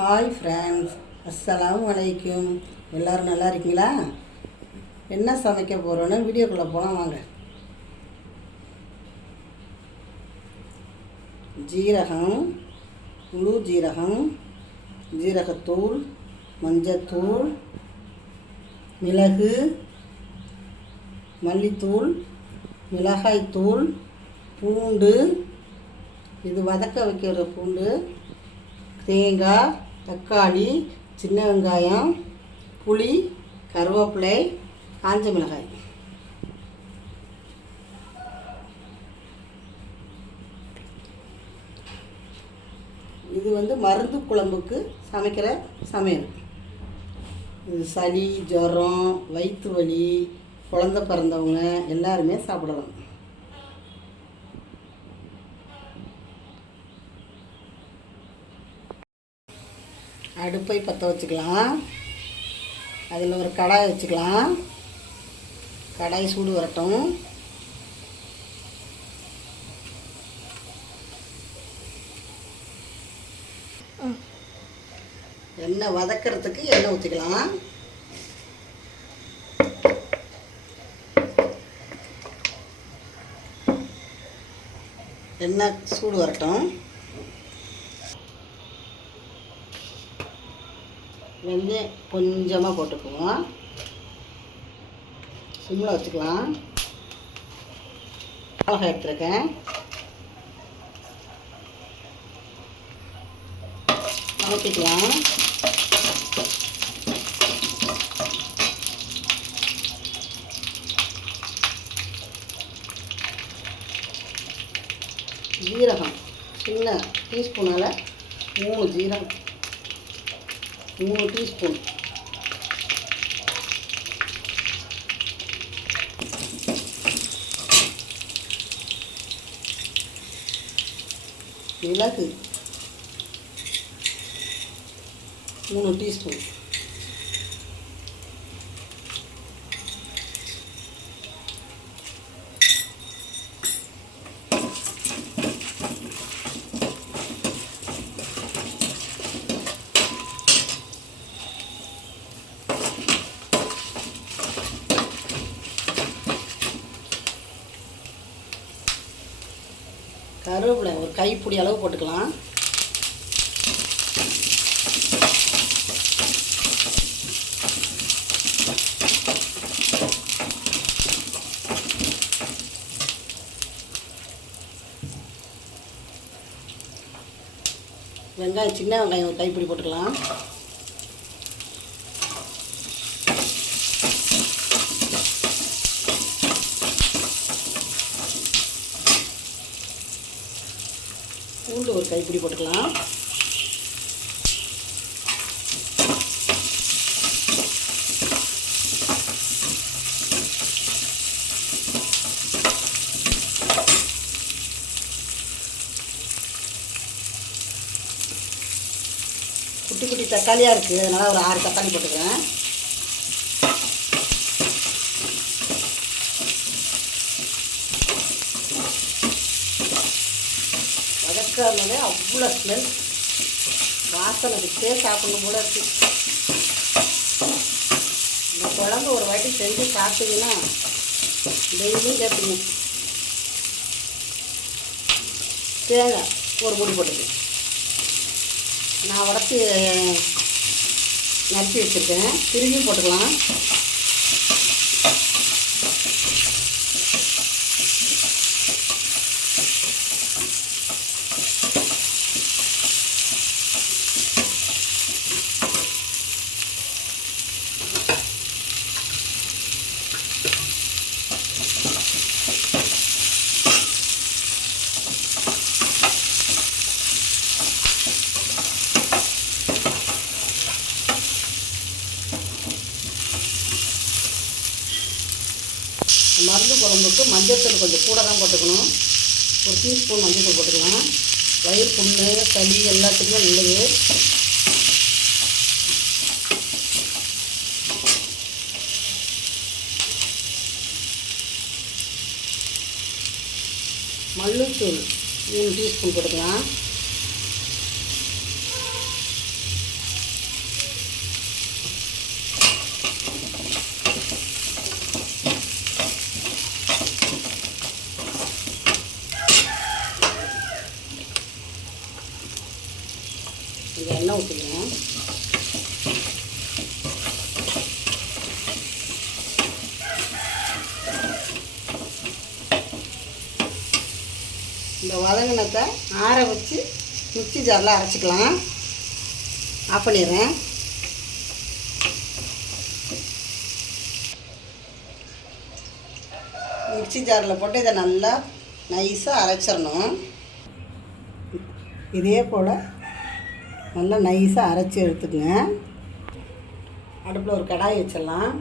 Hi friends, அஸ்ஸலாமு அலைக்கும். எல்லோரும் நல்லா இருக்கீங்களா? என்ன சமைக்க போகிறோன்னு வீடியோக்குள்ளே போகலாம் வாங்க. ஜீரகம், முழு ஜீரகம், ஜீரகத்தூள், மஞ்சத்தூள், மிளகு, மல்லித்தூள், மிளகாய்த்தூள், பூண்டு, இது வதக்க வைக்கிற பூண்டு, தேங்காய், தக்காளி, சின்ன வெங்காயம், புளி, கருவேப்பிலை, காஞ்ச மிளகாய். இது மருந்து குழம்புக்கு சமைக்கிற சமையல். இது சளி, ஜுரம், வயிற்று வலி, குழந்த பிறந்தவங்க எல்லாருமே சாப்பிடலாம். அடுப்பை பற்ற வச்சுக்கலாம். அதில் ஒரு கடாய் வச்சுக்கலாம். கடாய் சூடு வரட்டும். எண்ணெய் வதக்கிறதுக்கு எண்ணெய் ஊற்றிக்கலாம். எண்ணெய் சூடு வரட்டும். வெந்தயம் கொஞ்சமாக போட்டுக்குவோம். சிம்மில் வச்சுக்கலாம். மிளகாய் எடுத்துருக்கேன். வதக்கிக்கலாம். ஜீரகம் சின்ன டீஸ்பூனால் 3 ஜீரகம், 3 டீஸ்பூன். மிளகு 3 டீஸ்பூன். கருவேப்பிலை ஒரு கைப்பிடி அளவு போட்டுக்கலாம். வெங்காயம், சின்ன வெங்காயம் ஒரு கைப்பிடி போட்டுக்கலாம். பூண்டு ஒரு கைப்பிடி போட்டுக்கலாம். குட்டி குட்டி தக்காளியாக இருக்குது, அதனால் ஒரு 6 தக்காளி போட்டுக்கிறேன். வதக்காமலே அவ்வளோ ஸ்மெல், வாசனை விட்டே சாப்பிடணும் போல இருக்குது. இந்த குழம்பு ஒரு வாட்டி செஞ்சு சாப்பிட்டீங்கன்னா டெய்லியும் கேட்பீங்க. தேங்காய் ஒரு மூடி போட்டுக்கேன். நான் உடச்சி நறுக்கி வச்சுருக்கேன். திரும்பியும் போட்டுக்கலாம். மருந்து குழம்புக்கு மஞ்சத்தூள் கொஞ்சம் கூட தான் போட்டுக்கணும். ஒரு டீஸ்பூன் மஞ்சத்தூள் போட்டுக்கலாம். வயிறு புண்ணு, சளி எல்லாத்துக்குமே நல்லது. மல்லித்தூள் 3 டீஸ்பூன் போட்டுக்கலாம். கொஞ்சம் எண்ணெய் ஊற்றிக்கிறேன். இந்த வதங்கினத்தை ஆற வச்சு மிக்ஸி ஜாரில் அரைச்சிக்கலாம். ஆஃப் பண்ணிடுறேன். மிக்ஸி ஜாரில் போட்டு இதை நல்லா நைஸாக அரைச்சிடணும். இதே போல் நல்லா நைஸாக அரைச்சி எடுத்துக்கங்க. அடுப்பில் ஒரு கடாய் வச்சிடலாம்.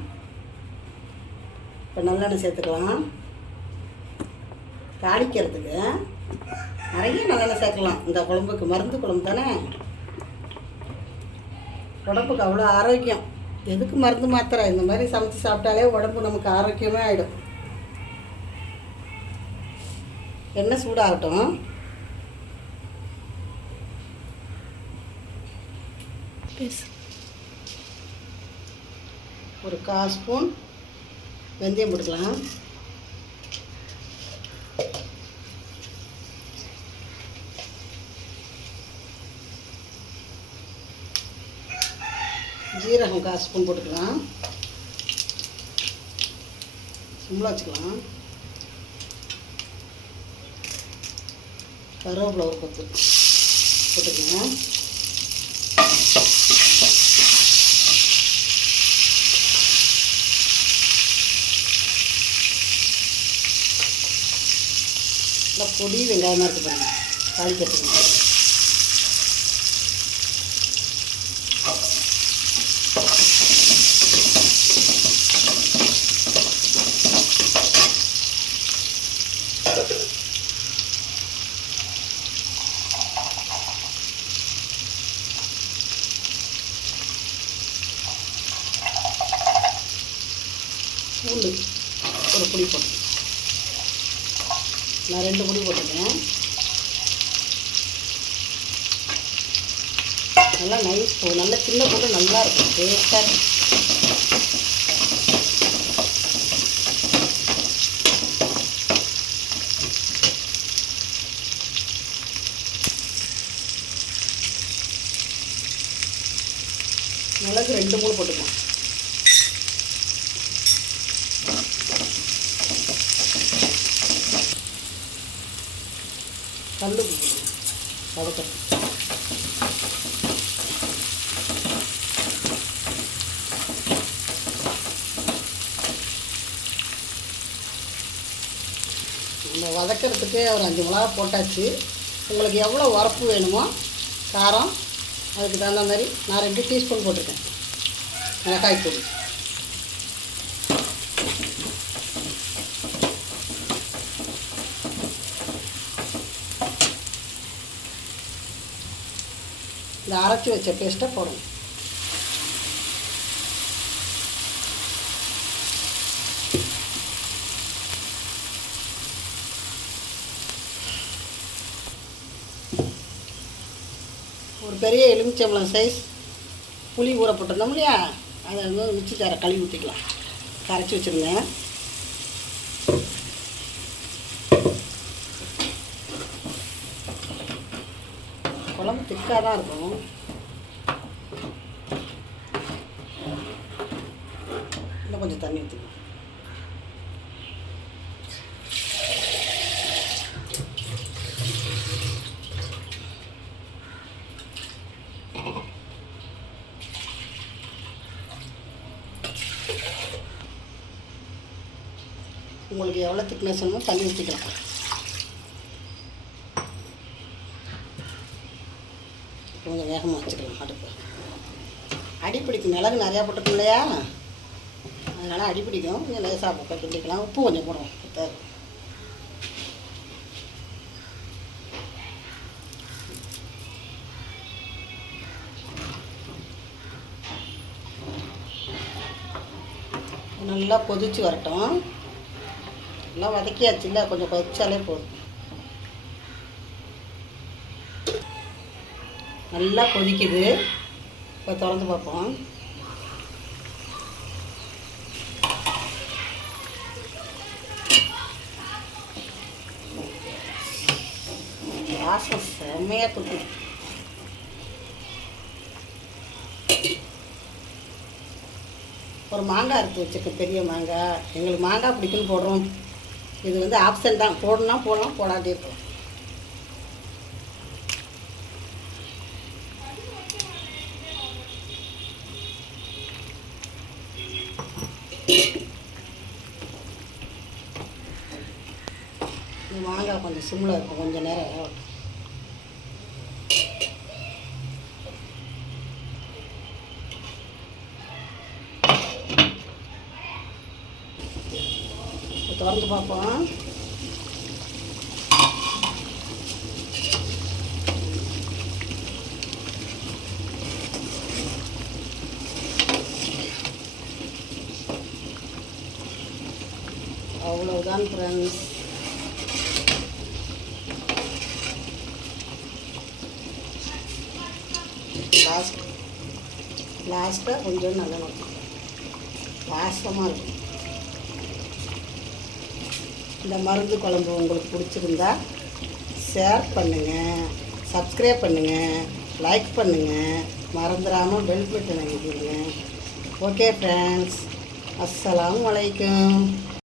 இப்போ நல்லெண்ணெய் சேர்த்துக்கலாம். தாளிக்கிறதுக்கு நிறைய நல்லெண்ணெய் சேர்க்கலாம். இந்த குழம்புக்கு மருந்து குழம்பு தானே, உடம்புக்கு அவ்வளோ ஆரோக்கியம். எதுக்கு மருந்து மாத்திரை? இந்த மாதிரி சமைச்சு சாப்பிட்டாலே உடம்பு நமக்கு ஆரோக்கியமே ஆகிடும். எண்ணெய் சூடாகட்டும். ஒரு 1/4 ஸ்பூன் வெந்தயம் போட்டுக்கலாம். ஜீரகம் 1/4 ஸ்பூன் போட்டுக்கலாம். சிம்மில் வச்சுக்கலாம். கருவேப்பிலை ஒரு கொத்து போட்டுக்கலாம். நல்லா பொடி வெங்காயமாக இருக்குது பாருங்கள், தாளிக்கிறதுக்கு. பூண்டு ஒரு பொடி போட்டு, நான் 2 பொடி போட்டுருக்கேன். நல்லா நைஸ் நல்லா சின்ன போட்டு நல்லா இருக்கும், டேஸ்ட்டாக இருக்கும். மிளகு 2-3 போட்டுக்கலாம். கல் வதக்கணும். நம்ம வதக்கிறதுக்கு ஒரு 5 மிளகா போட்டாச்சு. உங்களுக்கு எவ்வளோ உரப்பு வேணுமோ காரம் அதுக்கு தகுந்த மாதிரி நான் 2 டீஸ்பூன் போட்டிருக்கேன் மிளகாய் தூள். இந்த அரைச்சி வச்ச பேஸ்ட்டை போடணும். ஒரு பெரிய எலுமிச்சம்பழம் சைஸ் புளி ஊற போட்டிருந்தோம் இல்லையா, அதை வந்து மிக்ஸி ஜாரை கழுவி ஊற்றிக்கலாம். கரைச்சி வச்சுருங்க. குழம்பு திக்காக தான் இருக்கும். இன்னும் கொஞ்சம் தண்ணி ஊற்றிக்கலாம். உங்களுக்கு எவ்வளோ திக்னஸ் வேணுமோ தண்ணி ஊற்றிக்கலாம். கொஞ்சம் வேகமாக வச்சுக்கலாம். அடுப்பு அடிப்பிடிக்கும். மிளகு நிறையா போட்டுருக்கோம் இல்லையா, அதனால் அடிப்பிடிக்கும். கொஞ்சம் லேசாக போட்டு கிண்டிக்கலாம். உப்பு கொஞ்சம் போடுவோம். நல்லா கொதிச்சு வரட்டும். நல்லா வதக்கியாச்சு இல்லை, கொஞ்சம் கொதிச்சாலே போதும். நல்லா கொதிக்குது. இப்போ திறந்து பார்ப்போம். வாசம் செம்மையாக தூக்குது. ஒரு மாங்காய் அறுத்து வச்சுருக்கேன், பெரிய மாங்காய். எங்களுக்கு மாங்காய் பிடிக்குன்னு போடுறோம். இது வந்து ஆப்ஷன் தான், போடணும்னா போடலாம், போடாதே இருக்கலாம். இந்த மாங்காய் கொஞ்சம் சிம்மில் இருக்கும், கொஞ்சம் நேரம். திறந்து பார்ப்போம். அவ்வளவுதான் ஃப்ரெண்ட்ஸ். லாஸ்ட்டாக கொஞ்சம் நல்லெண்ணெய், வாசமாக இருக்கும். இந்த மருந்து குழம்பு உங்களுக்கு பிடிச்சிருந்தா ஷேர் பண்ணுங்கள், சப்ஸ்கிரைப் பண்ணுங்கள், லைக் பண்ணுங்கள், மறந்துடாமல் பெல் பட்டன் அனுப்பிடுங்க. ஓகே ஃப்ரெண்ட்ஸ், அஸ்ஸலாமு அலைக்கும்.